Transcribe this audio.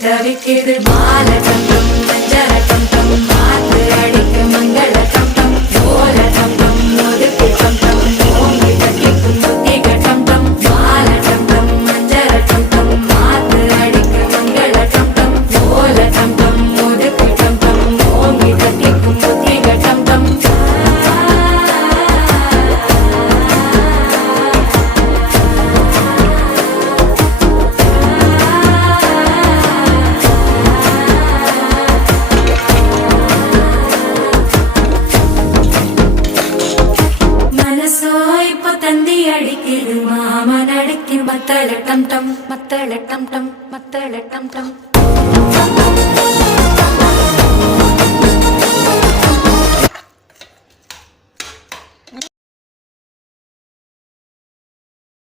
தவிக்குது மாலை டம் டம் மஞ்சள டம் டம் மாத்து அடிக்க மங்கள டம் டம் ஓல டம் டம் ஒதுக்கு டம் டம் ஓங்கி தட்டிக்கும் புத்திக டம் டம் மாலை டம் டம் மஞ்சள டம் டம் மாத்து அடிக்க மங்கள டம் டம் ஓல டம் டம் ஒதுக்கு டம் டம் ஓங்கி தட்டிக்கும் புத்திக டம் டம் அடிக்குது மாமன் அடிக்கு மத்தள டம் டம் மத்தள டம் டம் மத்தள டம் டம்